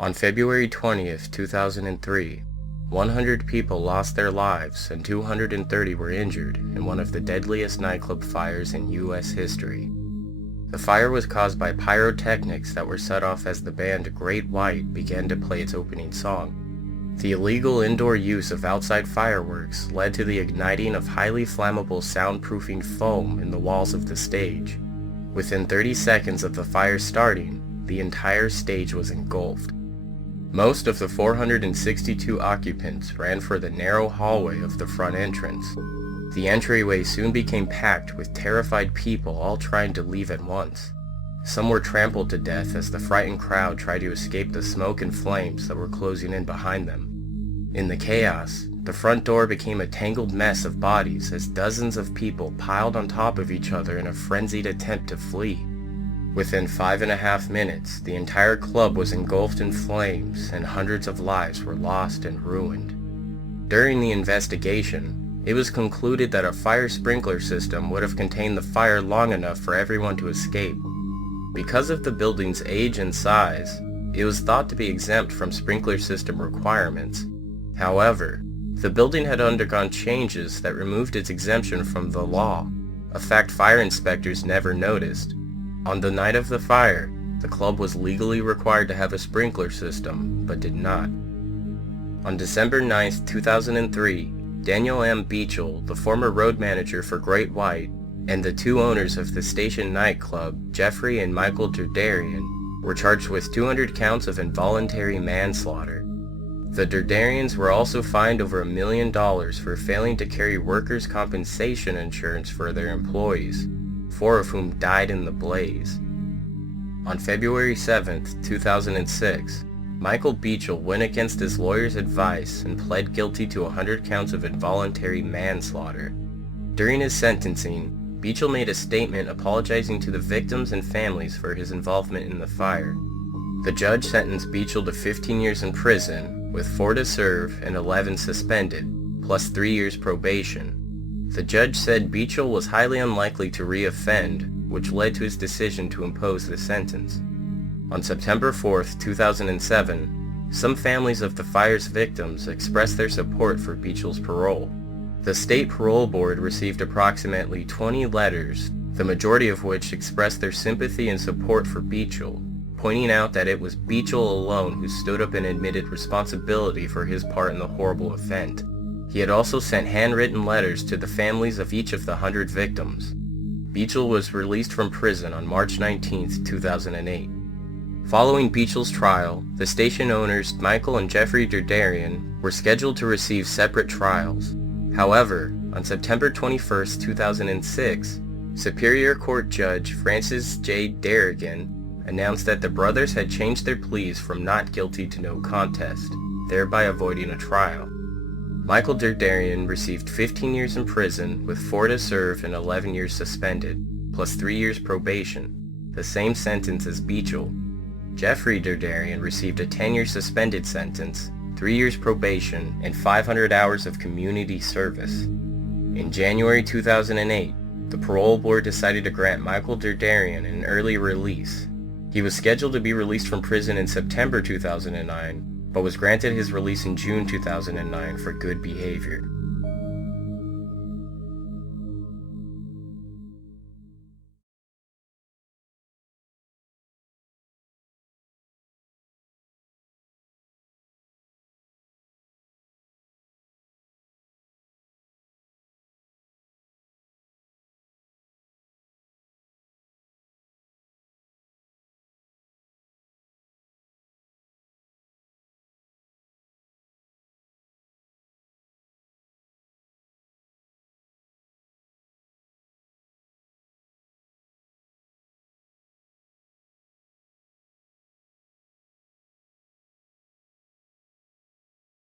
On February 20th, 2003, 100 people lost their lives and 230 were injured in one of the deadliest nightclub fires in U.S. history. The fire was caused by pyrotechnics that were set off as the band Great White began to play its opening song. The illegal indoor use of outside fireworks led to the igniting of highly flammable soundproofing foam in the walls of the stage. Within 30 seconds of the fire starting, the entire stage was engulfed. Most of the 462 occupants ran for the narrow hallway of the front entrance. The entryway soon became packed with terrified people all trying to leave at once. Some were trampled to death as the frightened crowd tried to escape the smoke and flames that were closing in behind them. In the chaos, the front door became a tangled mess of bodies as dozens of people piled on top of each other in a frenzied attempt to flee. Within 5.5 minutes, the entire club was engulfed in flames and hundreds of lives were lost and ruined. During the investigation, it was concluded that a fire sprinkler system would have contained the fire long enough for everyone to escape. Because of the building's age and size, it was thought to be exempt from sprinkler system requirements. However, the building had undergone changes that removed its exemption from the law, a fact fire inspectors never noticed. On the night of the fire, the club was legally required to have a sprinkler system, but did not. On December 9, 2003, Daniel M. Beachel, the former road manager for Great White, and the two owners of the station nightclub, Jeffrey and Michael Derderian, were charged with 200 counts of involuntary manslaughter. The Derderians were also fined over $1 million for failing to carry workers' compensation insurance for their employees, 4 of whom died in the blaze. On February 7, 2006, Michael Beachel went against his lawyer's advice and pled guilty to 100 counts of involuntary manslaughter. During his sentencing, Beachel made a statement apologizing to the victims and families for his involvement in the fire. The judge sentenced Beachel to 15 years in prison, with 4 to serve and 11 suspended, plus 3 years probation. The judge said Beachel was highly unlikely to re-offend, which led to his decision to impose the sentence. On September 4, 2007, some families of the fire's victims expressed their support for Beachel's parole. The state parole board received approximately 20 letters, the majority of which expressed their sympathy and support for Beachel, pointing out that it was Beachel alone who stood up and admitted responsibility for his part in the horrible event. He had also sent handwritten letters to the families of each of the 100 victims. Beachel was released from prison on March 19, 2008. Following Beachel's trial, the station owners Michael and Jeffrey Derderian were scheduled to receive separate trials. However, on September 21, 2006, Superior Court Judge Francis J. Darrigan announced that the brothers had changed their pleas from not guilty to no contest, thereby avoiding a trial. Michael Derderian received 15 years in prison with 4 to serve and 11 years suspended, plus 3 years probation, the same sentence as Beachel. Jeffrey Derderian received a 10-year suspended sentence, 3 years probation, and 500 hours of community service. In January 2008, the parole board decided to grant Michael Derderian an early release. He was scheduled to be released from prison in September 2009, but was granted his release in June 2009 for good behavior.